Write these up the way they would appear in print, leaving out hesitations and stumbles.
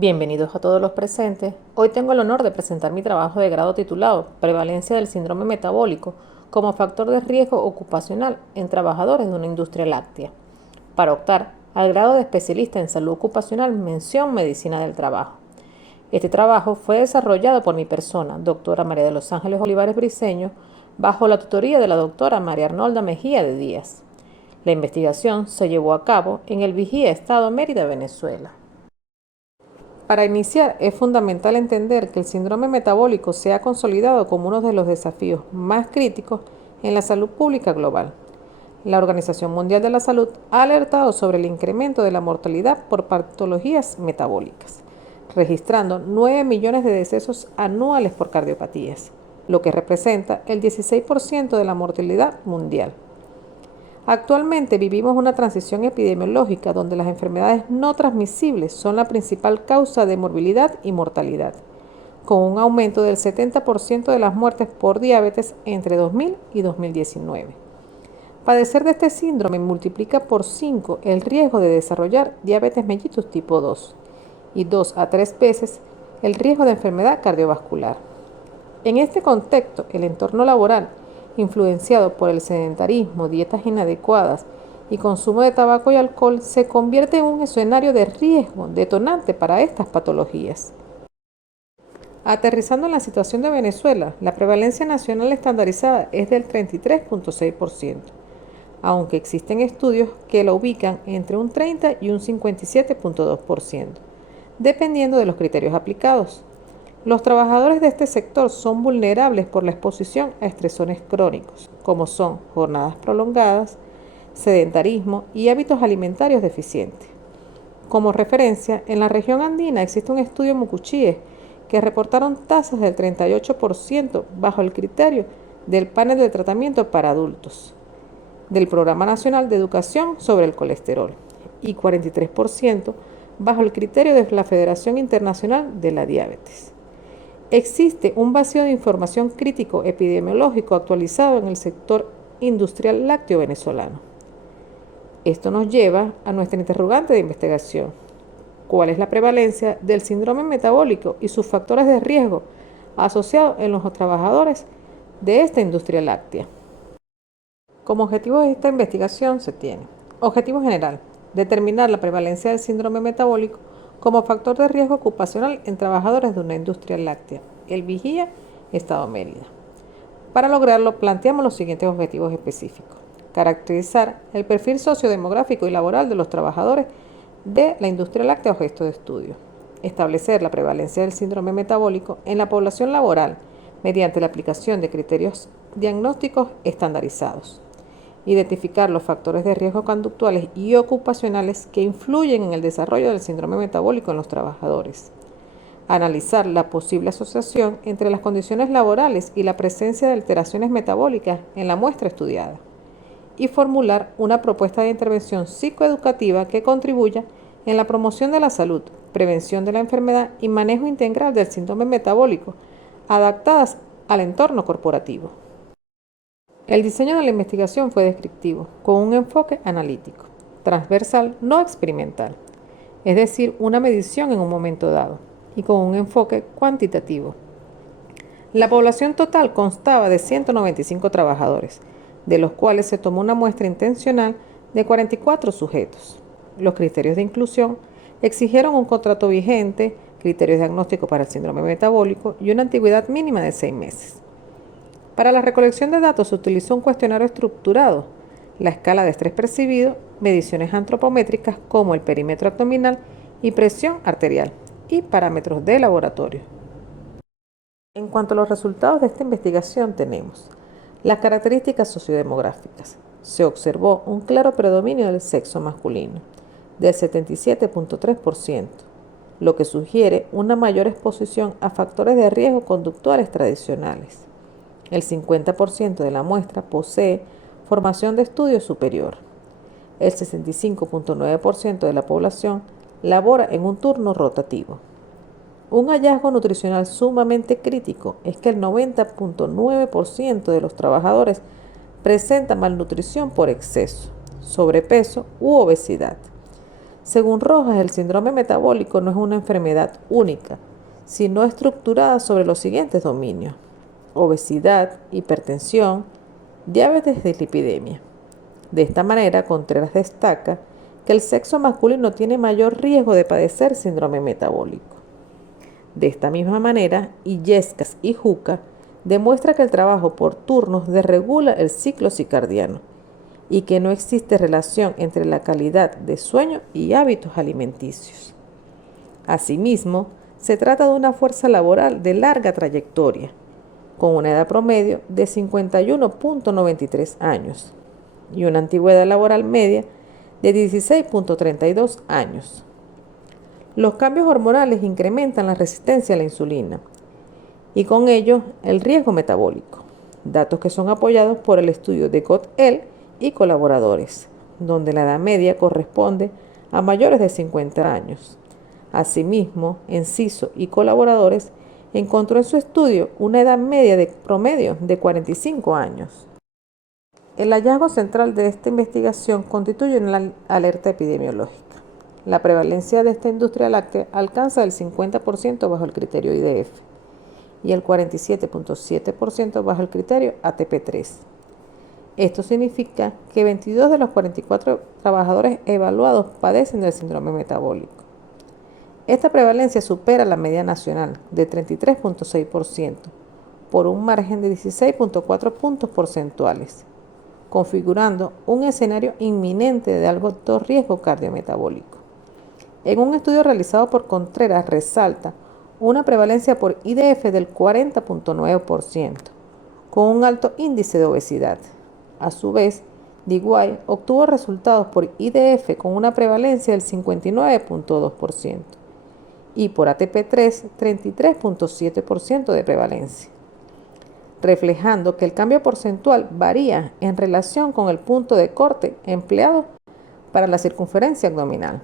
Bienvenidos a todos los presentes. Hoy tengo el honor de presentar mi trabajo de grado titulado Prevalencia del síndrome metabólico como factor de riesgo ocupacional en trabajadores de una industria láctea, para optar al grado de especialista en salud ocupacional mención medicina del trabajo. Este trabajo fue desarrollado por mi persona, doctora María de los Ángeles Olivares Briceño, bajo la tutoría de la doctora María Arnolda Mejía de Díaz. La investigación se llevó a cabo en el Vigía Estado Mérida, Venezuela. Para iniciar, es fundamental entender que el síndrome metabólico se ha consolidado como uno de los desafíos más críticos en la salud pública global. La Organización Mundial de la Salud ha alertado sobre el incremento de la mortalidad por patologías metabólicas, registrando 9 millones de decesos anuales por cardiopatías, lo que representa el 16% de la mortalidad mundial. Actualmente vivimos una transición epidemiológica donde las enfermedades no transmisibles son la principal causa de morbilidad y mortalidad, con un aumento del 70% de las muertes por diabetes entre 2000 y 2019. Padecer de este síndrome multiplica por 5 el riesgo de desarrollar diabetes mellitus tipo 2 y 2 a 3 veces el riesgo de enfermedad cardiovascular. En este contexto, el entorno laboral influenciado por el sedentarismo, dietas inadecuadas y consumo de tabaco y alcohol, se convierte en un escenario de riesgo detonante para estas patologías. Aterrizando en la situación de Venezuela, la prevalencia nacional estandarizada es del 33.6%, aunque existen estudios que la ubican entre un 30 y un 57.2%, dependiendo de los criterios aplicados. Los trabajadores de este sector son vulnerables por la exposición a estresores crónicos, como son jornadas prolongadas, sedentarismo y hábitos alimentarios deficientes. Como referencia, en la región andina existe un estudio Mucuchíes que reportaron tasas del 38% bajo el criterio del panel de tratamiento para adultos del Programa Nacional de Educación sobre el Colesterol y 43% bajo el criterio de la Federación Internacional de la Diabetes. Existe un vacío de información crítico epidemiológico actualizado en el sector industrial lácteo venezolano. Esto nos lleva a nuestra interrogante de investigación. ¿Cuál es la prevalencia del síndrome metabólico y sus factores de riesgo asociados en los trabajadores de esta industria láctea? Como objetivo de esta investigación se tiene: objetivo general, determinar la prevalencia del síndrome metabólico como factor de riesgo ocupacional en trabajadores de una industria láctea, el Vigía, Estado Mérida. Para lograrlo, planteamos los siguientes objetivos específicos: caracterizar el perfil sociodemográfico y laboral de los trabajadores de la industria láctea objeto de estudio, establecer la prevalencia del síndrome metabólico en la población laboral mediante la aplicación de criterios diagnósticos estandarizados, identificar los factores de riesgo conductuales y ocupacionales que influyen en el desarrollo del síndrome metabólico en los trabajadores, analizar la posible asociación entre las condiciones laborales y la presencia de alteraciones metabólicas en la muestra estudiada, y formular una propuesta de intervención psicoeducativa que contribuya en la promoción de la salud, prevención de la enfermedad y manejo integral del síndrome metabólico, adaptadas al entorno corporativo. El diseño de la investigación fue descriptivo, con un enfoque analítico, transversal, no experimental, es decir, una medición en un momento dado, y con un enfoque cuantitativo. La población total constaba de 195 trabajadores, de los cuales se tomó una muestra intencional de 44 sujetos. Los criterios de inclusión exigieron un contrato vigente, criterios diagnósticos para el síndrome metabólico y una antigüedad mínima de 6 meses. Para la recolección de datos se utilizó un cuestionario estructurado, la escala de estrés percibido, mediciones antropométricas como el perímetro abdominal y presión arterial, y parámetros de laboratorio. En cuanto a los resultados de esta investigación tenemos las características sociodemográficas. Se observó un claro predominio del sexo masculino, del 77.3%, lo que sugiere una mayor exposición a factores de riesgo conductuales tradicionales. El 50% de la muestra posee formación de estudio superior. El 65.9% de la población labora en un turno rotativo. Un hallazgo nutricional sumamente crítico es que el 90.9% de los trabajadores presenta malnutrición por exceso, sobrepeso u obesidad. Según Rojas, el síndrome metabólico no es una enfermedad única, sino estructurada sobre los siguientes dominios: obesidad, hipertensión, diabetes y lipidemia. De esta manera, Contreras destaca que el sexo masculino tiene mayor riesgo de padecer síndrome metabólico. De esta misma manera, Illescas y Juca demuestra que el trabajo por turnos desregula el ciclo circadiano y que no existe relación entre la calidad de sueño y hábitos alimenticios. Asimismo, se trata de una fuerza laboral de larga trayectoria, con una edad promedio de 51.93 años y una antigüedad laboral media de 16.32 años. Los cambios hormonales incrementan la resistencia a la insulina y con ello el riesgo metabólico, datos que son apoyados por el estudio de Gott-El y colaboradores, donde la edad media corresponde a mayores de 50 años. Asimismo, Enciso y colaboradores encontró en su estudio una edad media de promedio de 45 años. El hallazgo central de esta investigación constituye una alerta epidemiológica. La prevalencia de esta industria láctea alcanza el 50% bajo el criterio IDF y el 47.7% bajo el criterio ATP3. Esto significa que 22 de los 44 trabajadores evaluados padecen del síndrome metabólico. Esta prevalencia supera la media nacional de 33.6% por un margen de 16.4 puntos porcentuales, configurando un escenario inminente de alto riesgo cardiometabólico. En un estudio realizado por Contreras resalta una prevalencia por IDF del 40.9%, con un alto índice de obesidad. A su vez, Diguay obtuvo resultados por IDF con una prevalencia del 59.2% y por ATP3 33.7% de prevalencia, reflejando que el cambio porcentual varía en relación con el punto de corte empleado para la circunferencia abdominal.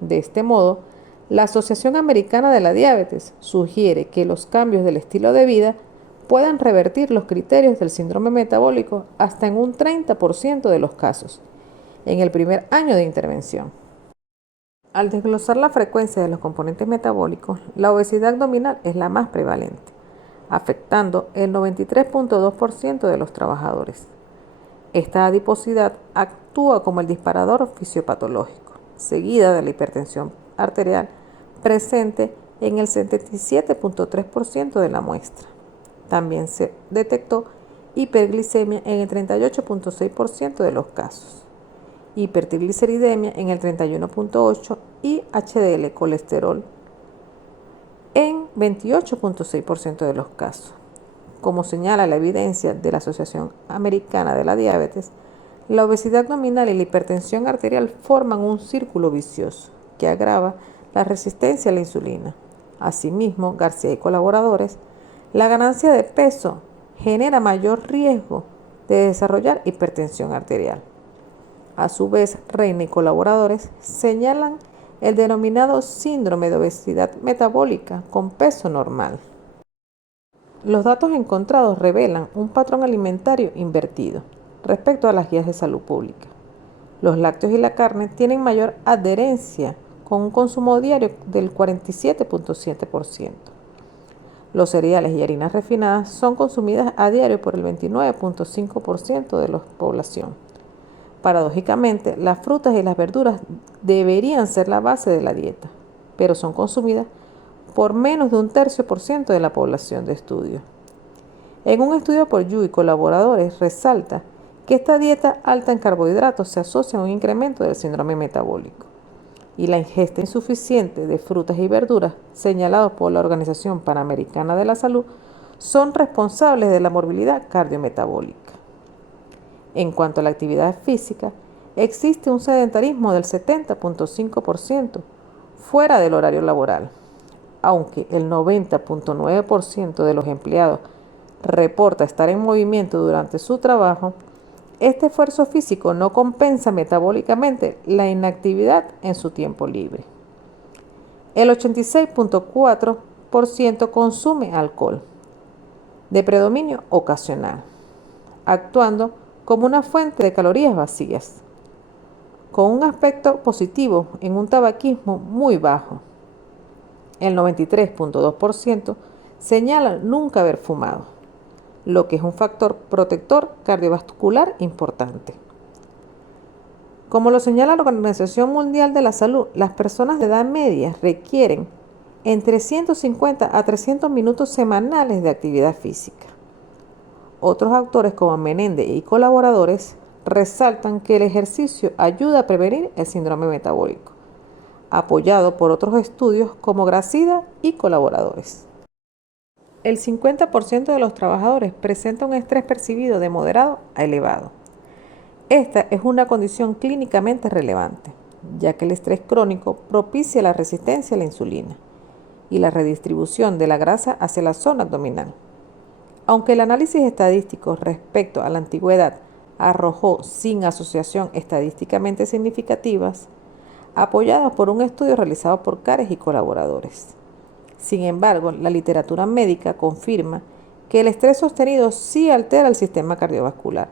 De este modo, la Asociación Americana de la Diabetes sugiere que los cambios del estilo de vida puedan revertir los criterios del síndrome metabólico hasta en un 30% de los casos en el primer año de intervención. Al desglosar la frecuencia de los componentes metabólicos, la obesidad abdominal es la más prevalente, afectando el 93.2% de los trabajadores. Esta adiposidad actúa como el disparador fisiopatológico, seguida de la hipertensión arterial presente en el 77.3% de la muestra. También se detectó hiperglicemia en el 38.6% de los casos, hipertrigliceridemia en el 31.8% y HDL colesterol en 28.6% de los casos. Como señala la evidencia de la Asociación Americana de la Diabetes, la obesidad abdominal y la hipertensión arterial forman un círculo vicioso que agrava la resistencia a la insulina. Asimismo, García y colaboradores, la ganancia de peso genera mayor riesgo de desarrollar hipertensión arterial. A su vez, Reina y colaboradores señalan el denominado síndrome de obesidad metabólica con peso normal. Los datos encontrados revelan un patrón alimentario invertido respecto a las guías de salud pública. Los lácteos y la carne tienen mayor adherencia con un consumo diario del 47.7%. Los cereales y harinas refinadas son consumidas a diario por el 29.5% de la población. Paradójicamente, las frutas y las verduras deberían ser la base de la dieta, pero son consumidas por menos de un tercio por ciento de la población de estudio. En un estudio por Yu y colaboradores resalta que esta dieta alta en carbohidratos se asocia a un incremento del síndrome metabólico y la ingesta insuficiente de frutas y verduras, señalados por la Organización Panamericana de la Salud, son responsables de la morbilidad cardiometabólica. En cuanto a la actividad física, existe un sedentarismo del 70.5% fuera del horario laboral, aunque el 90.9% de los empleados reporta estar en movimiento durante su trabajo. Este esfuerzo físico no compensa metabólicamente la inactividad en su tiempo libre. El 86.4% consume alcohol, de predominio ocasional, actuando como una fuente de calorías vacías. con un aspecto positivo en un tabaquismo muy bajo. El 93.2% señala nunca haber fumado, lo que es un factor protector cardiovascular importante. Como lo señala la Organización Mundial de la Salud, las personas de edad media requieren entre 150 a 300 minutos semanales de actividad física. Otros autores como Menéndez y colaboradores resaltan que el ejercicio ayuda a prevenir el síndrome metabólico, apoyado por otros estudios como Gracida y colaboradores. El 50% de los trabajadores presenta un estrés percibido de moderado a elevado. Esta es una condición clínicamente relevante, ya que el estrés crónico propicia la resistencia a la insulina y la redistribución de la grasa hacia la zona abdominal. Aunque el análisis estadístico respecto a la antigüedad arrojó sin asociación estadísticamente significativas, apoyadas por un estudio realizado por Cares y colaboradores. Sin embargo, la literatura médica confirma que el estrés sostenido sí altera el sistema cardiovascular,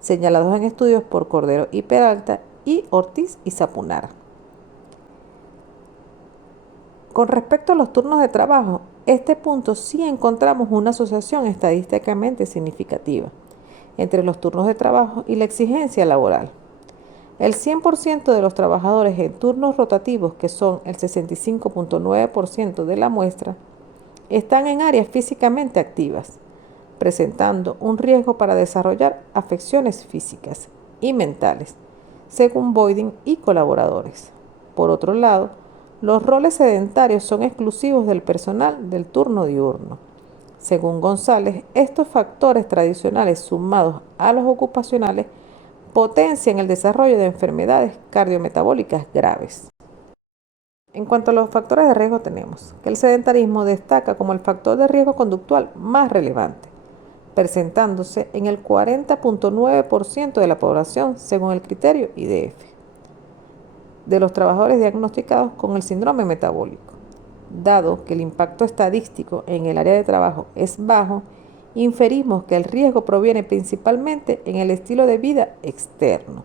señalados en estudios por Cordero y Peralta y Ortiz y Sapunar. Con respecto a los turnos de trabajo, este punto sí encontramos una asociación estadísticamente significativa entre los turnos de trabajo y la exigencia laboral. El 100% de los trabajadores en turnos rotativos, que son el 65.9% de la muestra, están en áreas físicamente activas, presentando un riesgo para desarrollar afecciones físicas y mentales, según Boydin y colaboradores. Por otro lado, los roles sedentarios son exclusivos del personal del turno diurno. Según González, estos factores tradicionales sumados a los ocupacionales potencian el desarrollo de enfermedades cardiometabólicas graves. En cuanto a los factores de riesgo, tenemos que el sedentarismo destaca como el factor de riesgo conductual más relevante, presentándose en el 40.9% de la población según el criterio IDF, de los trabajadores diagnosticados con el síndrome metabólico. Dado que el impacto estadístico en el área de trabajo es bajo, inferimos que el riesgo proviene principalmente en el estilo de vida externo.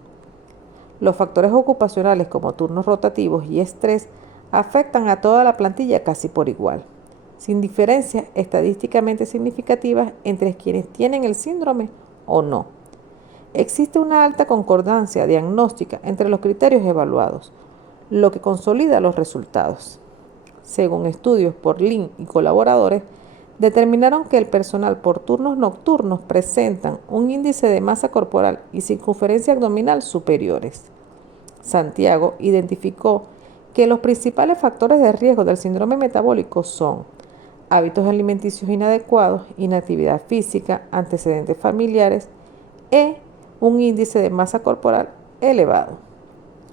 Los factores ocupacionales como turnos rotativos y estrés afectan a toda la plantilla casi por igual, sin diferencias estadísticamente significativas entre quienes tienen el síndrome o no. Existe una alta concordancia diagnóstica entre los criterios evaluados, lo que consolida los resultados. Según estudios por Lin y colaboradores, determinaron que el personal por turnos nocturnos presentan un índice de masa corporal y circunferencia abdominal superiores. Santiago identificó que los principales factores de riesgo del síndrome metabólico son hábitos alimenticios inadecuados, inactividad física, antecedentes familiares e un índice de masa corporal elevado.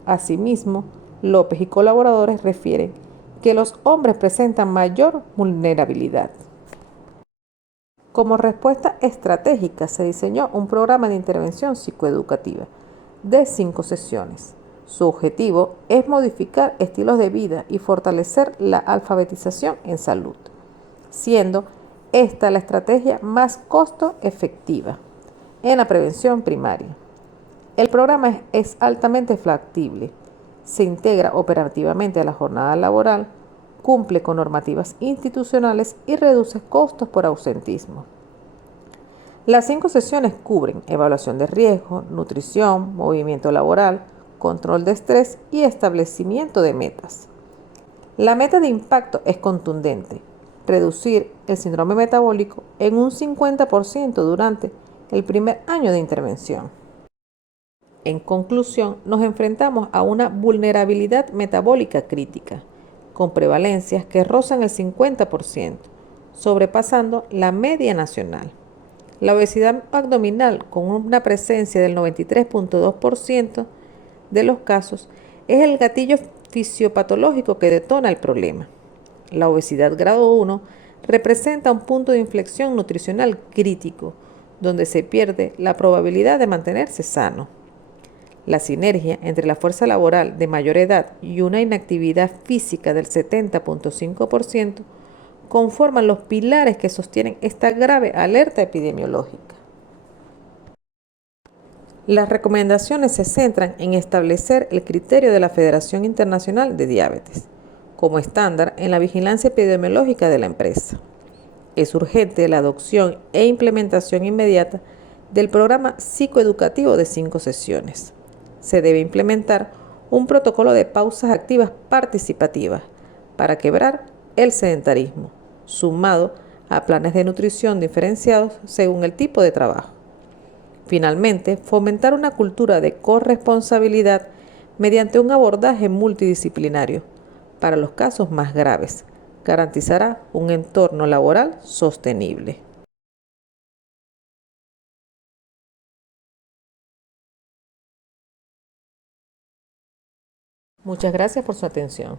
Asimismo, López y colaboradores refieren que los hombres presentan mayor vulnerabilidad. Como respuesta estratégica, se diseñó un programa de intervención psicoeducativa de 5 sesiones. Su objetivo es modificar estilos de vida y fortalecer la alfabetización en salud, siendo esta la estrategia más costo efectiva en la prevención primaria. El programa es altamente flexible, se integra operativamente a la jornada laboral, cumple con normativas institucionales y reduce costos por ausentismo. Las 5 sesiones cubren evaluación de riesgo, nutrición, movimiento laboral, control de estrés y establecimiento de metas. La meta de impacto es contundente: reducir el síndrome metabólico en un 50% durante el primer año de intervención. En conclusión, nos enfrentamos a una vulnerabilidad metabólica crítica, con prevalencias que rozan el 50%, sobrepasando la media nacional. La obesidad abdominal, con una presencia del 93.2% de los casos, es el gatillo fisiopatológico que detona el problema. La obesidad grado 1 representa un punto de inflexión nutricional crítico, donde se pierde la probabilidad de mantenerse sano. La sinergia entre la fuerza laboral de mayor edad y una inactividad física del 70.5% conforman los pilares que sostienen esta grave alerta epidemiológica. Las recomendaciones se centran en establecer el criterio de la Federación Internacional de Diabetes como estándar en la vigilancia epidemiológica de la empresa. Es urgente la adopción e implementación inmediata del programa psicoeducativo de 5 sesiones. Se debe implementar un protocolo de pausas activas participativas para quebrar el sedentarismo, sumado a planes de nutrición diferenciados según el tipo de trabajo. Finalmente, fomentar una cultura de corresponsabilidad mediante un abordaje multidisciplinario para los casos más graves garantizará un entorno laboral sostenible. Muchas gracias por su atención.